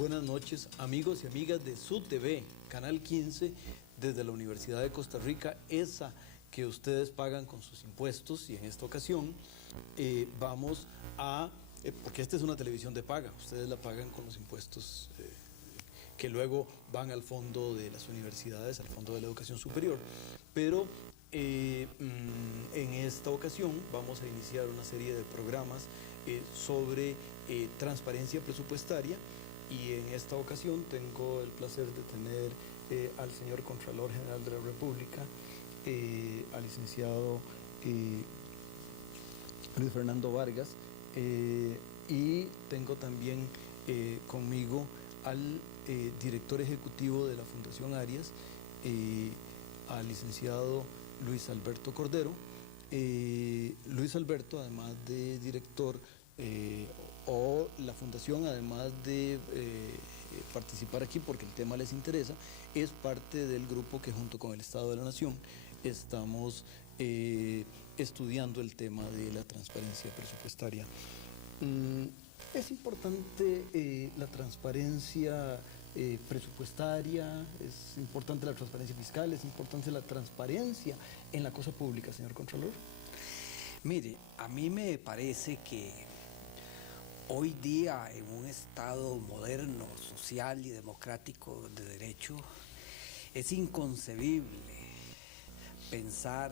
Buenas noches, amigos y amigas de Su TV, Canal 15, desde la Universidad de Costa Rica, esa que ustedes pagan con sus impuestos, y en esta ocasión vamos a, porque esta es una televisión de paga, ustedes la pagan con los impuestos que luego van al fondo de las universidades, al fondo de la educación superior, pero en esta ocasión vamos a iniciar una serie de programas sobre transparencia presupuestaria, y en esta ocasión tengo el placer de tener al señor Contralor General de la República, al licenciado Luis Fernando Vargas, y tengo también conmigo al director ejecutivo de la Fundación Arias, al licenciado Luis Alberto Cordero. Luis Alberto, además de director, o la Fundación, además de participar aquí porque el tema les interesa, es parte del grupo que junto con el Estado de la Nación estamos estudiando el tema de la transparencia presupuestaria. Es importante la transparencia presupuestaria, es importante la transparencia fiscal, es importante la transparencia en la cosa pública, señor Contralor. Mire, a mí me parece que hoy día en un Estado moderno, social y democrático de derecho, es inconcebible pensar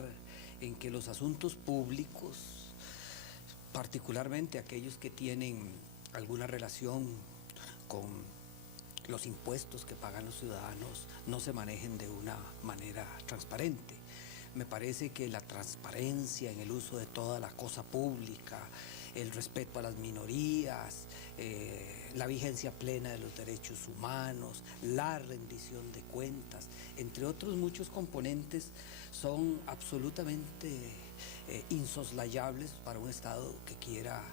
en que los asuntos públicos, particularmente aquellos que tienen alguna relación con los impuestos que pagan los ciudadanos, no se manejen de una manera transparente. Me parece que la transparencia en el uso de toda la cosa pública, el respeto a las minorías, la vigencia plena de los derechos humanos, la rendición de cuentas, entre otros muchos componentes, son absolutamente insoslayables para un Estado que quiera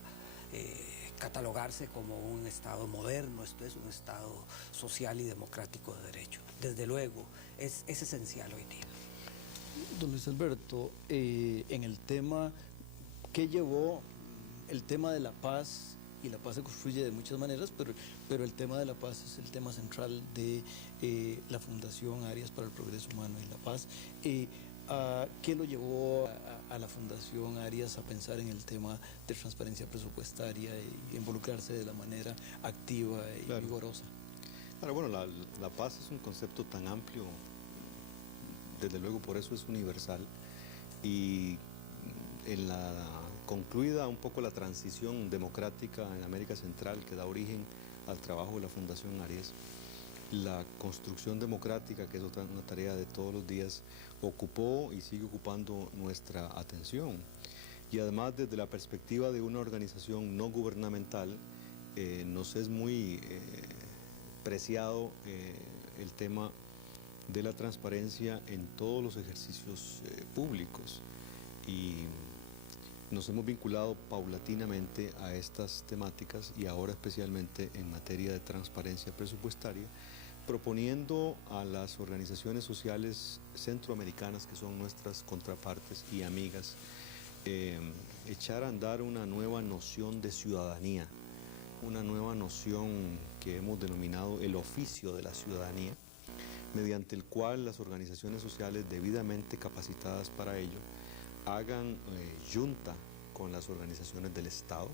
catalogarse como un Estado moderno. Esto es un Estado social y democrático de derecho. Desde luego, es esencial hoy día. Don Luis Alberto, en el tema que llevó el tema de la paz, y la paz se construye de muchas maneras, pero el tema de la paz es el tema central de la Fundación Arias para el Progreso Humano y la Paz. ¿Qué lo llevó a la Fundación Arias a pensar en el tema de transparencia presupuestaria y involucrarse de la manera activa y vigorosa? Claro, bueno, la paz es un concepto tan amplio, desde luego por eso es universal, y en concluida un poco la transición democrática en América Central que da origen al trabajo de la Fundación Arias, la construcción democrática, que es una tarea de todos los días, ocupó y sigue ocupando nuestra atención. Y además, desde la perspectiva de una organización no gubernamental, nos es muy preciado el tema de la transparencia en todos los ejercicios públicos, y nos hemos vinculado paulatinamente a estas temáticas, y ahora especialmente en materia de transparencia presupuestaria, proponiendo a las organizaciones sociales centroamericanas, que son nuestras contrapartes y amigas, echar a andar una nueva noción de ciudadanía, una nueva noción que hemos denominado el oficio de la ciudadanía, mediante el cual las organizaciones sociales debidamente capacitadas para ello hagan junta con las organizaciones del Estado,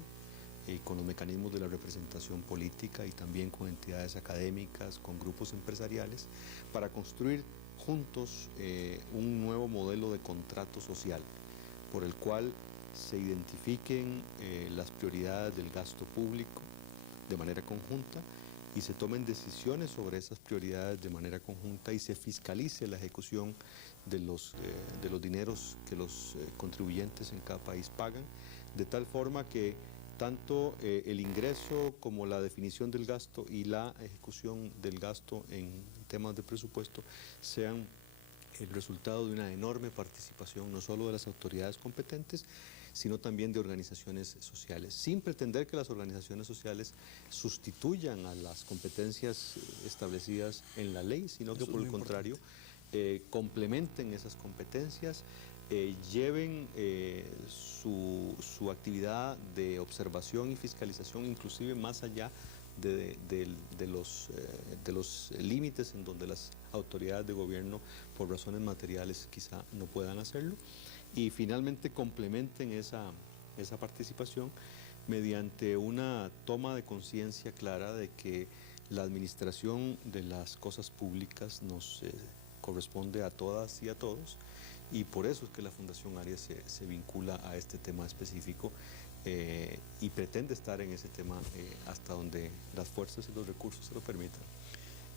con los mecanismos de la representación política y también con entidades académicas, con grupos empresariales, para construir juntos un nuevo modelo de contrato social por el cual se identifiquen las prioridades del gasto público de manera conjunta y se tomen decisiones sobre esas prioridades de manera conjunta y se fiscalice la ejecución de los dineros que los contribuyentes en cada país pagan, de tal forma que tanto el ingreso como la definición del gasto y la ejecución del gasto en temas de presupuesto sean el resultado de una enorme participación no solo de las autoridades competentes, sino también de organizaciones sociales, sin pretender que las organizaciones sociales sustituyan a las competencias establecidas en la ley, sino que por el contrario complementen esas competencias, lleven su actividad de observación y fiscalización inclusive más allá de los límites en donde las autoridades de gobierno, por razones materiales, quizá no puedan hacerlo, y finalmente complementen esa participación mediante una toma de conciencia clara de que la administración de las cosas públicas nos corresponde a todas y a todos, y por eso es que la Fundación Arias se vincula a este tema específico y pretende estar en ese tema hasta donde las fuerzas y los recursos se lo permitan.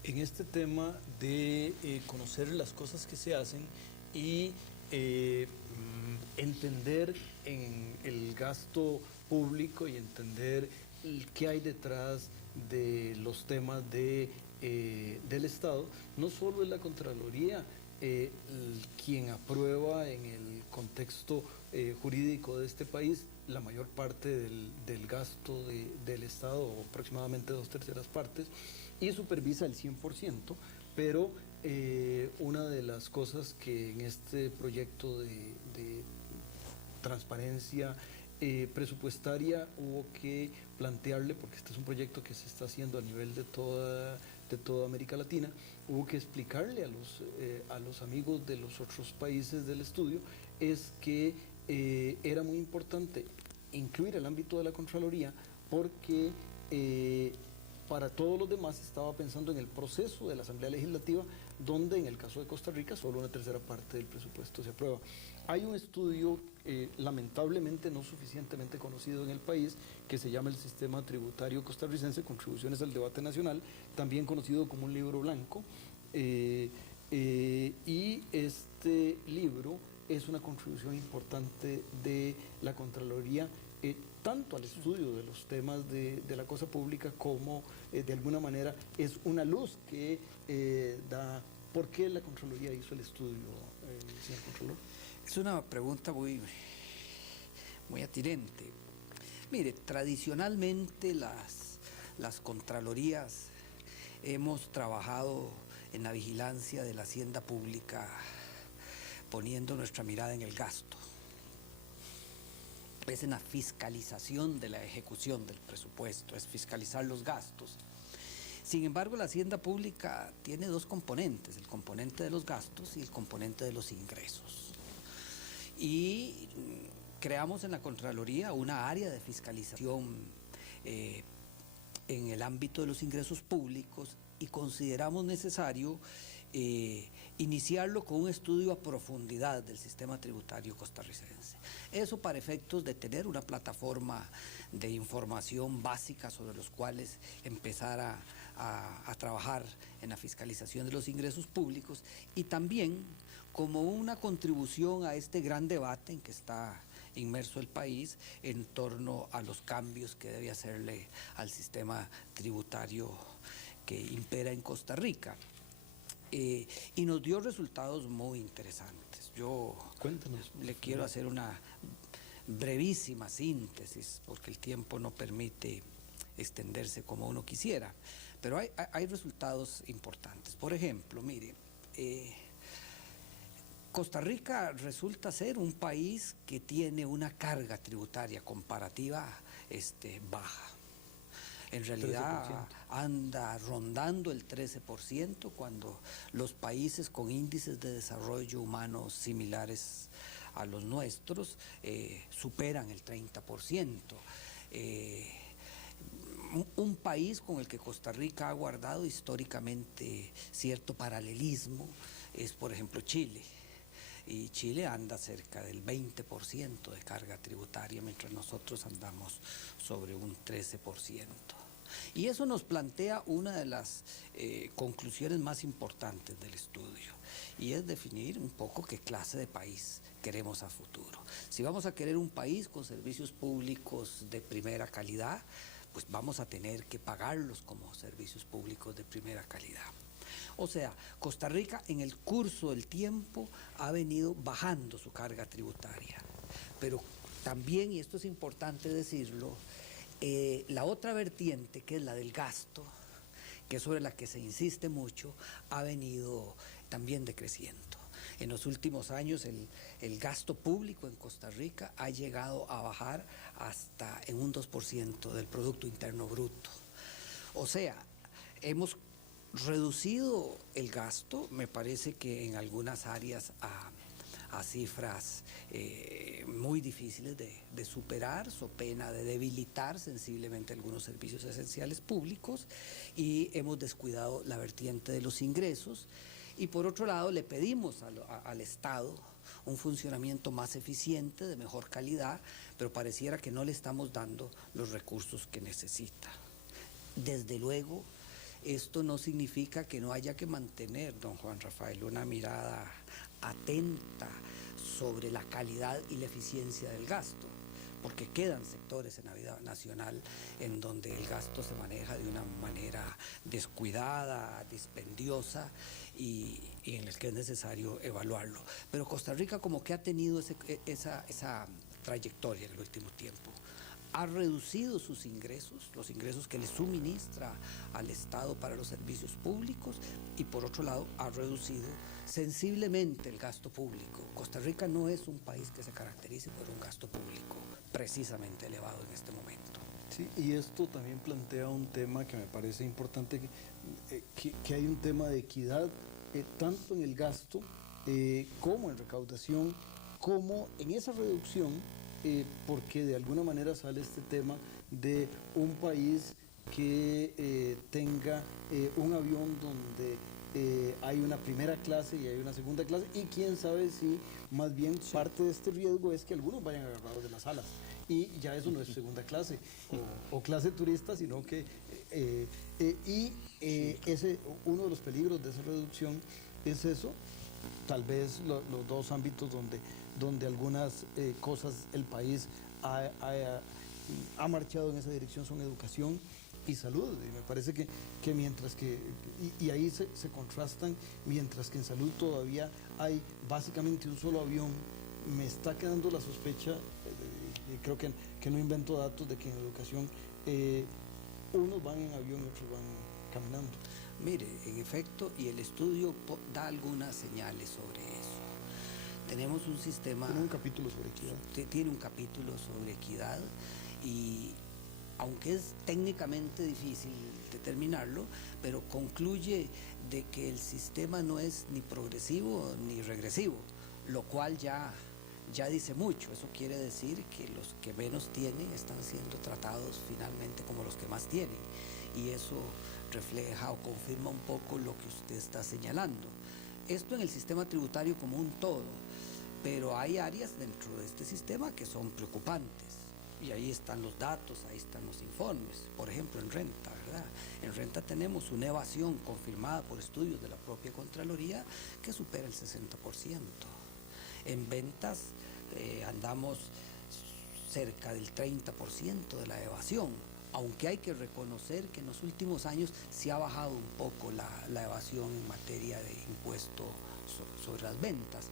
En este tema de conocer las cosas que se hacen y entender en el gasto público y entender qué hay detrás de los temas del Estado, no solo es la Contraloría quien aprueba en el contexto jurídico de este país la mayor parte del gasto del Estado, aproximadamente 2/3 partes, y supervisa el 100%, pero una de las cosas que en este proyecto de transparencia presupuestaria hubo que plantearle, porque este es un proyecto que se está haciendo a nivel de toda América Latina, hubo que explicarle a los amigos de los otros países del estudio, es que era muy importante incluir el ámbito de la Contraloría, porque para todos los demás estaba pensando en el proceso de la Asamblea Legislativa, donde en el caso de Costa Rica solo 1/3 parte del presupuesto se aprueba. Hay un estudio lamentablemente no suficientemente conocido en el país, que se llama el Sistema Tributario Costarricense, Contribuciones al Debate Nacional, también conocido como un libro blanco, y este libro es una contribución importante de la Contraloría, tanto al estudio de los temas de la cosa pública, como de alguna manera es una luz que da por qué la Contraloría hizo el estudio, señor Contralor. Es una pregunta muy atinente. Mire, tradicionalmente las Contralorías hemos trabajado en la vigilancia de la hacienda pública, poniendo nuestra mirada en el gasto. Es en la fiscalización de la ejecución del presupuesto, es fiscalizar los gastos. Sin embargo, la hacienda pública tiene dos componentes, el componente de los gastos y el componente de los ingresos. Y creamos en la Contraloría una área de fiscalización en el ámbito de los ingresos públicos, y consideramos necesario iniciarlo con un estudio a profundidad del sistema tributario costarricense. Eso para efectos de tener una plataforma de información básica sobre los cuales empezar a trabajar en la fiscalización de los ingresos públicos, y también como una contribución a este gran debate en que está inmerso el país en torno a los cambios que debe hacerle al sistema tributario que impera en Costa Rica. Y nos dio resultados muy interesantes. Yo Cuéntanos, le quiero hacer una brevísima síntesis, porque el tiempo no permite extenderse como uno quisiera, pero hay resultados importantes. Por ejemplo, mire, Costa Rica resulta ser un país que tiene una carga tributaria comparativa baja. En realidad 13%. anda rondando el 13%, cuando los países con índices de desarrollo humano similares a los nuestros superan el 30%. Un país con el que Costa Rica ha guardado históricamente cierto paralelismo es, por ejemplo, Chile. Y Chile anda cerca del 20% de carga tributaria, mientras nosotros andamos sobre un 13%. Y eso nos plantea una de las conclusiones más importantes del estudio, y es definir un poco qué clase de país queremos a futuro. Si vamos a querer un país con servicios públicos de primera calidad, pues vamos a tener que pagarlos como servicios públicos de primera calidad. O sea, Costa Rica en el curso del tiempo ha venido bajando su carga tributaria, pero también, y esto es importante decirlo, la otra vertiente, que es la del gasto, que es sobre la que se insiste mucho, ha venido también decreciendo. En los últimos años el gasto público en Costa Rica ha llegado a bajar hasta en un 2% del Producto Interno Bruto. O sea, hemos reducido el gasto, me parece que en algunas áreas a cifras muy difíciles de superar, so pena de debilitar sensiblemente algunos servicios esenciales públicos, y hemos descuidado la vertiente de los ingresos. Y por otro lado, le pedimos al Estado un funcionamiento más eficiente, de mejor calidad, pero pareciera que no le estamos dando los recursos que necesita. Desde luego, esto no significa que no haya que mantener, don Juan Rafael, una mirada atenta sobre la calidad y la eficiencia del gasto, porque quedan sectores en la vida nacional en donde el gasto se maneja de una manera descuidada, dispendiosa, y en el que es necesario evaluarlo. Pero Costa Rica como que ha tenido esa trayectoria en el último tiempo. Ha reducido sus ingresos, los ingresos que le suministra al Estado para los servicios públicos, y por otro lado ha reducido sensiblemente el gasto público. Costa Rica no es un país que se caracterice por un gasto público precisamente elevado en este momento. Sí, y esto también plantea un tema que me parece importante, que hay un tema de equidad, tanto en el gasto como en recaudación, como en esa reducción, porque de alguna manera sale este tema de un país que tenga un avión donde hay una primera clase y hay una segunda clase, y quién sabe si más bien parte de este riesgo es que algunos vayan agarrados de las alas, y ya eso no es segunda clase o clase turista, sino que ese, uno de los peligros de esa reducción es eso. Tal vez los dos ámbitos donde algunas cosas el país ha marchado en esa dirección son educación y salud, y me parece que mientras que, y ahí se contrastan, mientras que en salud todavía hay básicamente un solo avión, me está quedando la sospecha, creo que no invento datos, de que en educación unos van en avión y otros van caminando. Mire, en efecto, y el estudio da algunas señales sobre eso. Tenemos un sistema... Tiene un capítulo sobre equidad. Tiene un capítulo sobre equidad, y aunque es técnicamente difícil determinarlo, pero concluye de que el sistema no es ni progresivo ni regresivo, lo cual ya dice mucho. Eso quiere decir que los que menos tienen están siendo tratados finalmente como los que más tienen, y eso refleja o confirma un poco lo que usted está señalando. Esto en el sistema tributario como un todo, pero hay áreas dentro de este sistema que son preocupantes, y ahí están los datos, ahí están los informes. Por ejemplo, en renta, ¿verdad? En renta tenemos una evasión confirmada por estudios de la propia Contraloría que supera el 60%. En ventas andamos cerca del 30% de la evasión, aunque hay que reconocer que en los últimos años sí ha bajado un poco la evasión en materia de impuesto sobre las ventas.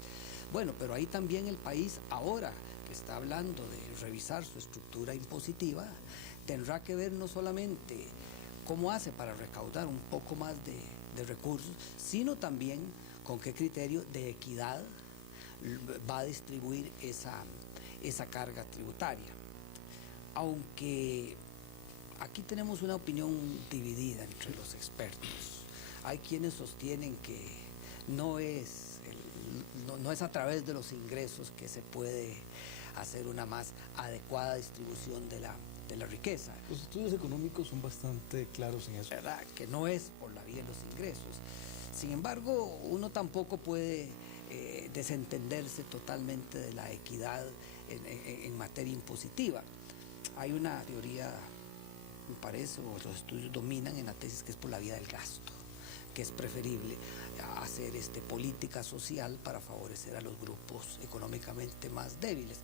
Bueno, pero ahí también el país, ahora que está hablando de revisar su estructura impositiva, tendrá que ver no solamente cómo hace para recaudar un poco más de recursos, sino también con qué criterio de equidad va a distribuir esa carga tributaria. Aunque aquí tenemos una opinión dividida entre los expertos. Hay quienes sostienen que no es a través de los ingresos que se puede hacer una más adecuada distribución de la riqueza. Los estudios económicos son bastante claros en eso. ¿Verdad? Que no es por la vía de los ingresos. Sin embargo, uno tampoco puede desentenderse totalmente de la equidad en materia impositiva. Hay una teoría, me parece, o los estudios dominan en la tesis, que es por la vía del gasto, que es preferible hacer política social para favorecer a los grupos económicamente más débiles.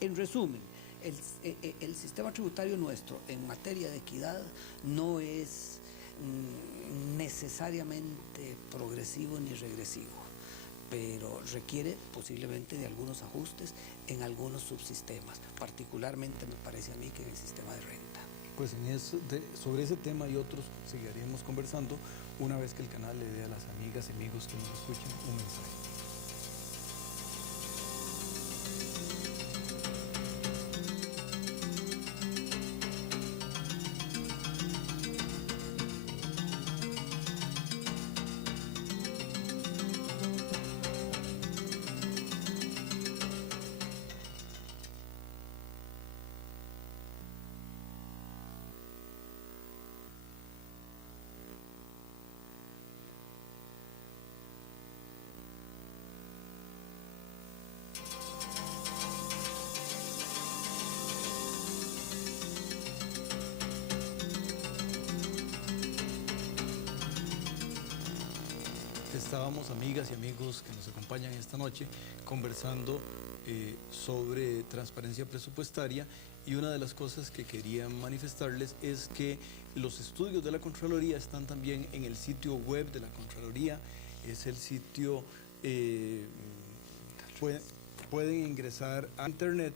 En resumen, el sistema tributario nuestro en materia de equidad no es necesariamente progresivo ni regresivo, pero requiere posiblemente de algunos ajustes en algunos subsistemas, particularmente me parece a mí que en el sistema de renta. Pues sobre ese tema y otros seguiremos conversando una vez que el canal le dé a las amigas y amigos que nos escuchen un mensaje. estábamos amigas y amigos que nos acompañan esta noche conversando sobre transparencia presupuestaria, y una de las cosas que quería manifestarles es que los estudios de la Contraloría están también en el sitio web de la Contraloría. Es el sitio, pueden ingresar a internet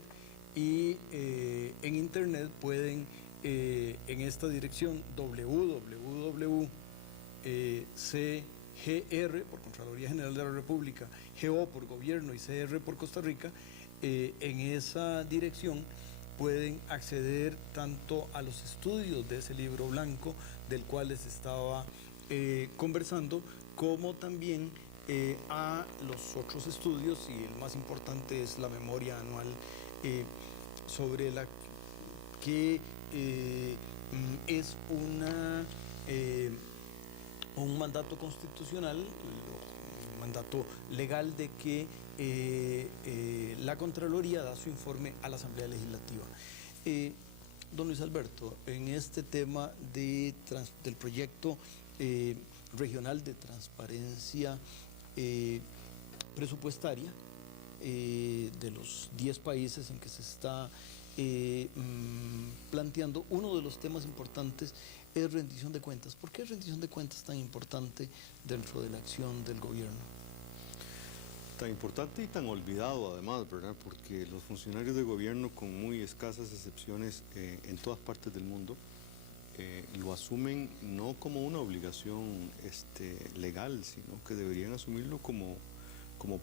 y en internet pueden en esta dirección www.cgr por Contraloría General de la República, GO por Gobierno y CR por Costa Rica, en esa dirección pueden acceder tanto a los estudios de ese libro blanco del cual les estaba conversando, como también a los otros estudios, y el más importante es la memoria anual sobre la que es un mandato constitucional, un mandato legal de que la Contraloría da su informe a la Asamblea Legislativa. Don Luis Alberto, en este tema del proyecto regional de transparencia presupuestaria de los 10 países en que se está planteando, uno de los temas importantes es rendición de cuentas. ¿Por qué rendición de cuentas tan importante dentro de la acción del gobierno? Tan importante y tan olvidado además, ¿verdad? Porque los funcionarios de gobierno, con muy escasas excepciones en todas partes del mundo, lo asumen no como una obligación legal, sino que deberían asumirlo como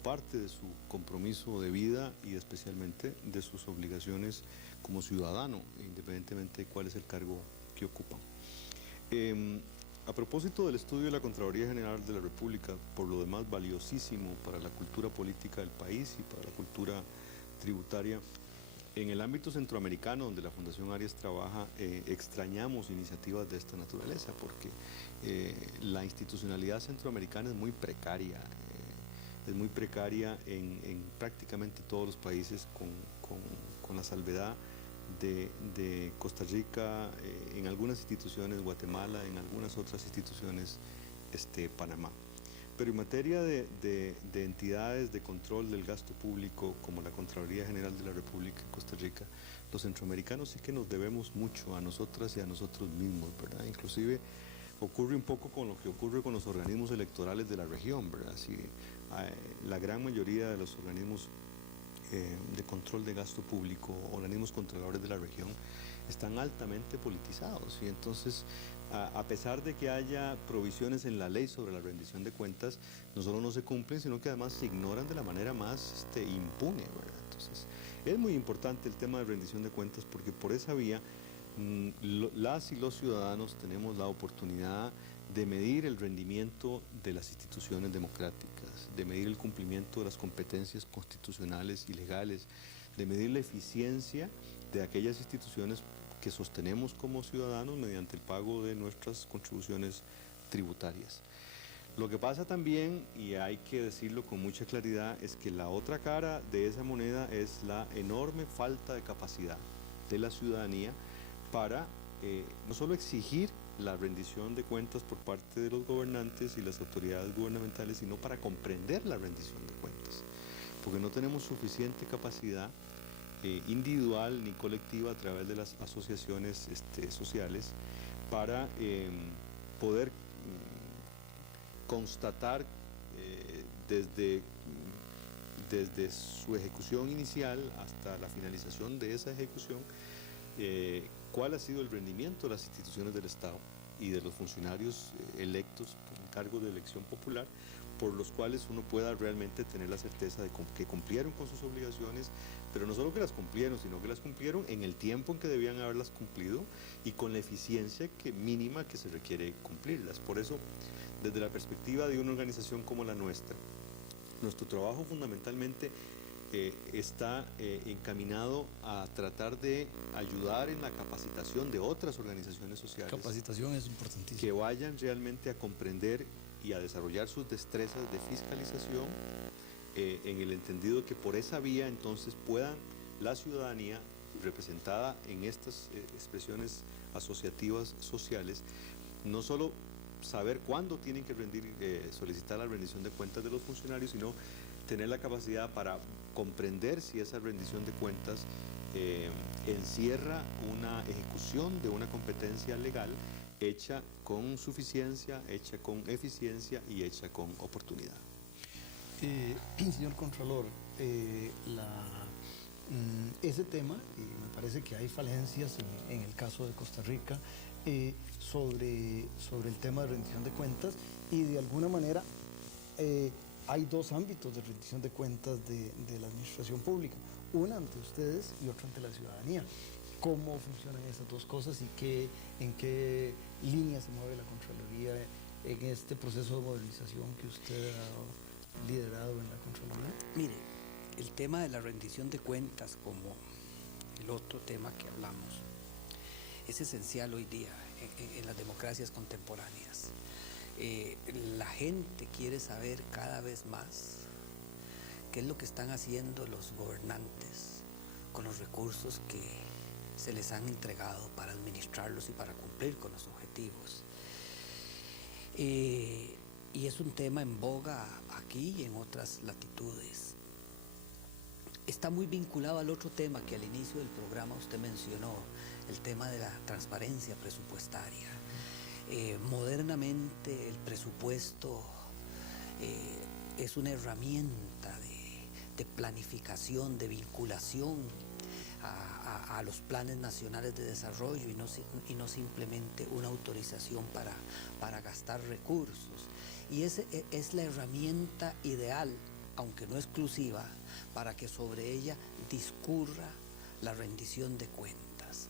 parte de su compromiso de vida y especialmente de sus obligaciones como ciudadano, independientemente de cuál es el cargo que ocupan. A propósito del estudio de la Contraloría General de la República, por lo demás valiosísimo para la cultura política del país y para la cultura tributaria, en el ámbito centroamericano, donde la Fundación Arias trabaja, extrañamos iniciativas de esta naturaleza, porque la institucionalidad centroamericana es muy precaria en prácticamente todos los países, con la salvedad de Costa Rica, en algunas instituciones, Guatemala, en algunas otras instituciones, Panamá. Pero en materia de entidades de control del gasto público, como la Contraloría General de la República de Costa Rica, los centroamericanos sí que nos debemos mucho a nosotras y a nosotros mismos, ¿verdad? Inclusive ocurre un poco con lo que ocurre con los organismos electorales de la región, ¿verdad? Si, la gran mayoría de los organismos de control de gasto público, organismos controladores de la región, están altamente politizados, y entonces a pesar de que haya provisiones en la ley sobre la rendición de cuentas, no solo no se cumplen, sino que además se ignoran de la manera más impune, ¿verdad? Entonces es muy importante el tema de rendición de cuentas, porque por esa vía las y los ciudadanos tenemos la oportunidad de medir el rendimiento de las instituciones democráticas, de medir el cumplimiento de las competencias constitucionales y legales, de medir la eficiencia de aquellas instituciones que sostenemos como ciudadanos mediante el pago de nuestras contribuciones tributarias. Lo que pasa también, y hay que decirlo con mucha claridad, es que la otra cara de esa moneda es la enorme falta de capacidad de la ciudadanía para no solo exigir la rendición de cuentas por parte de los gobernantes y las autoridades gubernamentales, sino para comprender la rendición de cuentas, porque no tenemos suficiente capacidad individual ni colectiva a través de las asociaciones sociales para poder constatar desde su ejecución inicial hasta la finalización de esa ejecución cuál ha sido el rendimiento de las instituciones del Estado y de los funcionarios electos por cargo de elección popular, por los cuales uno pueda realmente tener la certeza de que cumplieron con sus obligaciones, pero no solo que las cumplieron, sino que las cumplieron en el tiempo en que debían haberlas cumplido y con la eficiencia mínima que se requiere cumplirlas. Por eso, desde la perspectiva de una organización como la nuestra, nuestro trabajo fundamentalmente está encaminado a tratar de ayudar en la capacitación de otras organizaciones sociales. Capacitación es importantísima. Que vayan realmente a comprender y a desarrollar sus destrezas de fiscalización en el entendido de que por esa vía entonces puedan la ciudadanía representada en estas expresiones asociativas sociales no solo saber cuándo tienen que solicitar la rendición de cuentas de los funcionarios, sino tener la capacidad para comprender si esa rendición de cuentas encierra una ejecución de una competencia legal hecha con suficiencia, hecha con eficiencia y hecha con oportunidad. Señor Contralor, ese tema, me parece que hay falencias en el caso de Costa Rica sobre el tema de rendición de cuentas, y de alguna manera hay dos ámbitos de rendición de cuentas de la administración pública, una ante ustedes y otra ante la ciudadanía. ¿Cómo funcionan esas dos cosas y en qué línea se mueve la Contraloría en este proceso de modernización que usted ha liderado en la Contraloría? Mire, el tema de la rendición de cuentas, como el otro tema que hablamos, es esencial hoy día en las democracias contemporáneas. La gente quiere saber cada vez más qué es lo que están haciendo los gobernantes con los recursos que se les han entregado para administrarlos y para cumplir con los objetivos. Y es un tema en boga aquí y en otras latitudes. Está muy vinculado al otro tema que al inicio del programa usted mencionó, el tema de la transparencia presupuestaria. Modernamente el presupuesto es una herramienta de planificación, de vinculación a los planes nacionales de desarrollo y no simplemente una autorización para gastar recursos. Y esa es la herramienta ideal, aunque no exclusiva, para que sobre ella discurra la rendición de cuentas.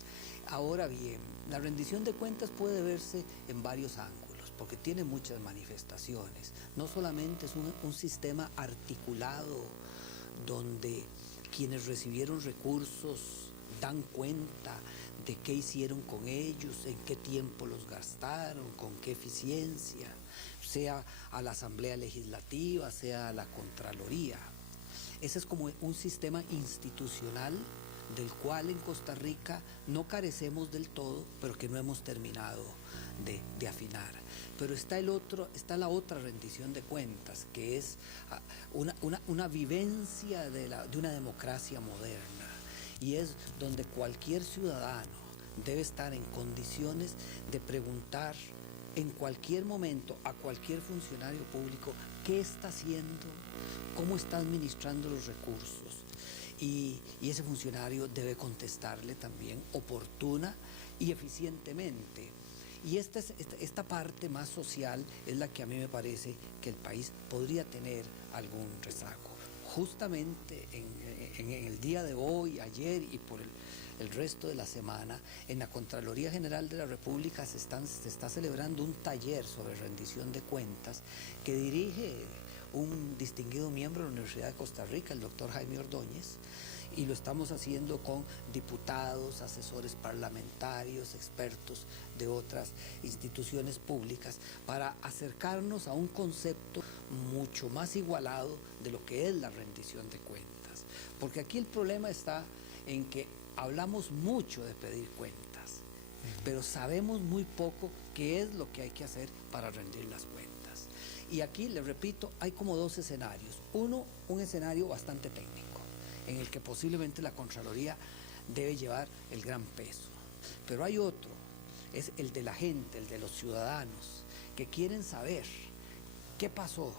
Ahora bien, la rendición de cuentas puede verse en varios ángulos, porque tiene muchas manifestaciones. No solamente es un sistema articulado donde quienes recibieron recursos dan cuenta de qué hicieron con ellos, en qué tiempo los gastaron, con qué eficiencia, sea a la Asamblea Legislativa, sea a la Contraloría. Ese es como un sistema institucional del cual en Costa Rica no carecemos del todo, pero que no hemos terminado de afinar. Pero está la otra rendición de cuentas, que es una vivencia de una democracia moderna, y es donde cualquier ciudadano debe estar en condiciones de preguntar en cualquier momento a cualquier funcionario público qué está haciendo, cómo está administrando los recursos. Y ese funcionario debe contestarle también oportuna y eficientemente. Y esta parte más social es la que a mí me parece que el país podría tener algún rezago. Justamente en el día de hoy, ayer y por el resto de la semana, en la Contraloría General de la República se está celebrando un taller sobre rendición de cuentas que dirige un distinguido miembro de la Universidad de Costa Rica, el doctor Jaime Ordóñez, y lo estamos haciendo con diputados, asesores parlamentarios, expertos de otras instituciones públicas, para acercarnos a un concepto mucho más igualado de lo que es la rendición de cuentas. Porque aquí el problema está en que hablamos mucho de pedir cuentas, pero sabemos muy poco qué es lo que hay que hacer para rendir las cuentas. Y aquí, les repito, hay como dos escenarios. Uno, un escenario bastante técnico, en el que posiblemente la Contraloría debe llevar el gran peso. Pero hay otro, es el de la gente, el de los ciudadanos, que quieren saber qué pasó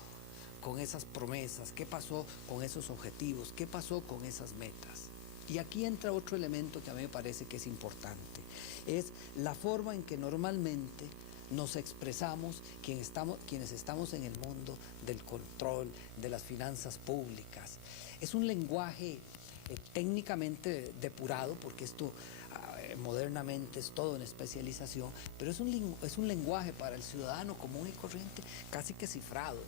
con esas promesas, qué pasó con esos objetivos, qué pasó con esas metas. Y aquí entra otro elemento que a mí me parece que es importante, es la forma en que normalmente nos expresamos quienes estamos en el mundo del control, de las finanzas públicas. Es un lenguaje técnicamente depurado, porque esto modernamente es todo una especialización, pero es un lenguaje para el ciudadano común y corriente casi que cifrado,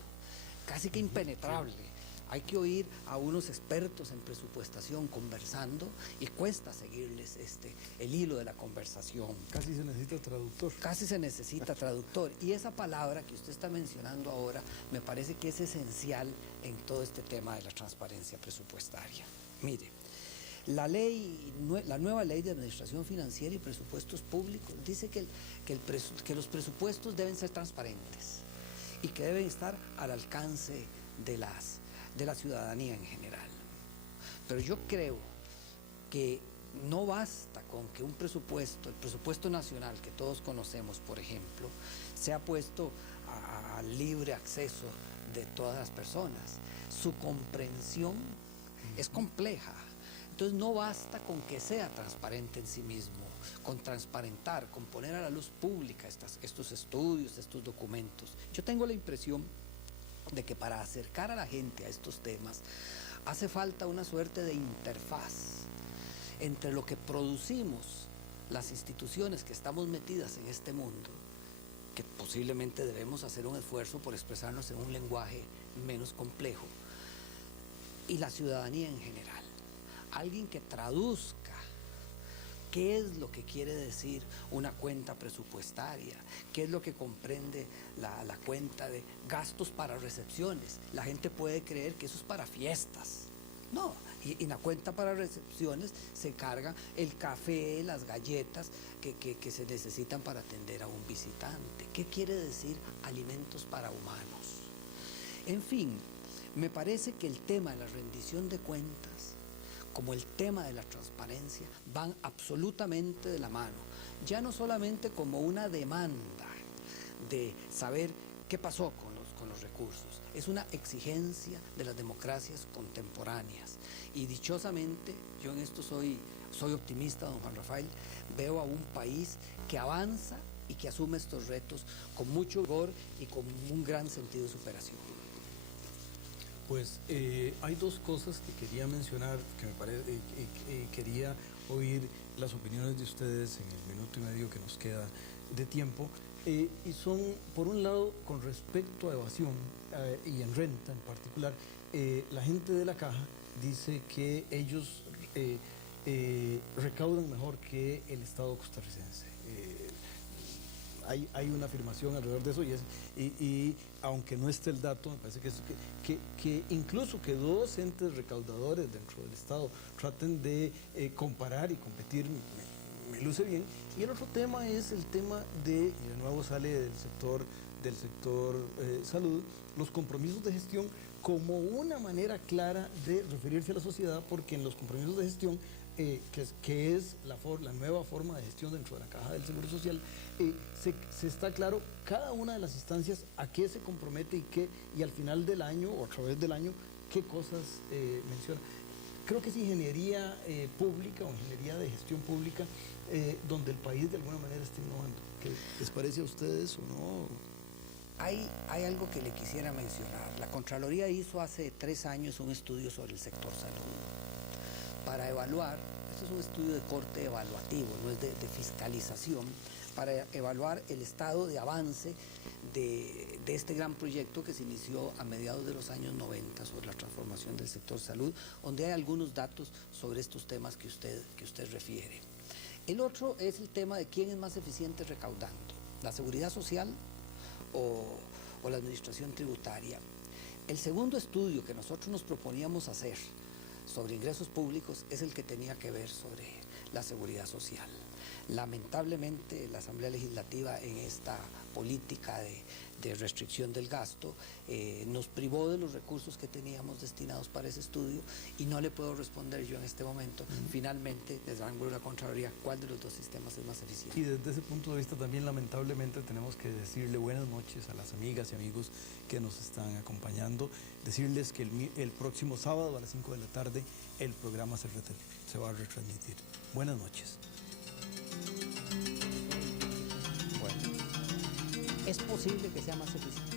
casi que impenetrable. Hay que oír a unos expertos en presupuestación conversando y cuesta seguirles el hilo de la conversación. Casi se necesita traductor. Casi se necesita traductor. Y esa palabra que usted está mencionando ahora me parece que es esencial en todo este tema de la transparencia presupuestaria. Mire, La nueva ley de administración financiera y presupuestos públicos dice que los presupuestos deben ser transparentes y que deben estar al alcance de la ciudadanía en general. Pero yo creo que no basta con que un presupuesto, el presupuesto nacional que todos conocemos, por ejemplo, sea puesto a libre acceso de todas las personas. Su comprensión es compleja. Entonces no basta con que sea transparente en sí mismo, con transparentar, con poner a la luz pública estos estudios, estos documentos. Yo tengo la impresión de que para acercar a la gente a estos temas hace falta una suerte de interfaz entre lo que producimos las instituciones que estamos metidas en este mundo, que posiblemente debemos hacer un esfuerzo por expresarnos en un lenguaje menos complejo, y la ciudadanía en general. Alguien que traduzca qué es lo que quiere decir una cuenta presupuestaria, qué es lo que comprende la cuenta de gastos para recepciones. La gente puede creer que eso es para fiestas. No, y en la cuenta para recepciones se carga el café, las galletas que se necesitan para atender a un visitante. ¿Qué quiere decir alimentos para humanos? En fin, me parece que el tema de la rendición de cuentas, como el tema de la transparencia, van absolutamente de la mano. Ya no solamente como una demanda de saber qué pasó con los recursos, es una exigencia de las democracias contemporáneas. Y dichosamente, yo en esto soy optimista, don Juan Rafael, veo a un país que avanza y que asume estos retos con mucho vigor y con un gran sentido de superación. Pues hay dos cosas que quería mencionar, que me parece, quería oír las opiniones de ustedes en el minuto y medio que nos queda de tiempo, y son, por un lado, con respecto a evasión y en renta en particular, la gente de la Caja dice que ellos recaudan mejor que el Estado costarricense. Hay una afirmación alrededor de eso y aunque no esté el dato, me parece que incluso que dos entes recaudadores dentro del Estado traten de comparar y competir, me luce bien. Y el otro tema es el tema y de nuevo sale del sector salud, los compromisos de gestión como una manera clara de referirse a la sociedad, porque en los compromisos de gestión, que es la nueva forma de gestión dentro de la Caja del Seguro Social, se está claro cada una de las instancias a qué se compromete y al final del año o a través del año qué cosas menciona. Creo que es ingeniería pública o ingeniería de gestión pública donde el país de alguna manera está innovando. ¿Qué les parece a ustedes o no? Hay algo que le quisiera mencionar. La Contraloría hizo hace 3 años un estudio sobre el sector salud para evaluar, esto es un estudio de corte evaluativo, no es de fiscalización, para evaluar el estado de avance de este gran proyecto que se inició a mediados de los años 90 sobre la transformación del sector salud, donde hay algunos datos sobre estos temas que usted refiere. El otro es el tema de quién es más eficiente recaudando, la seguridad social o la administración tributaria. El segundo estudio que nosotros nos proponíamos hacer sobre ingresos públicos es el que tenía que ver sobre la seguridad social. Lamentablemente la Asamblea Legislativa en esta política de restricción del gasto nos privó de los recursos que teníamos destinados para ese estudio y no le puedo responder yo en este momento. Finalmente, desde el ángulo de la Contraloría, ¿cuál de los dos sistemas es más eficiente? Y desde ese punto de vista también lamentablemente tenemos que decirle buenas noches a las amigas y amigos que nos están acompañando, decirles que el próximo sábado a las 5 de la tarde el programa se va a retransmitir. Buenas noches. Bueno, es posible que sea más eficiente.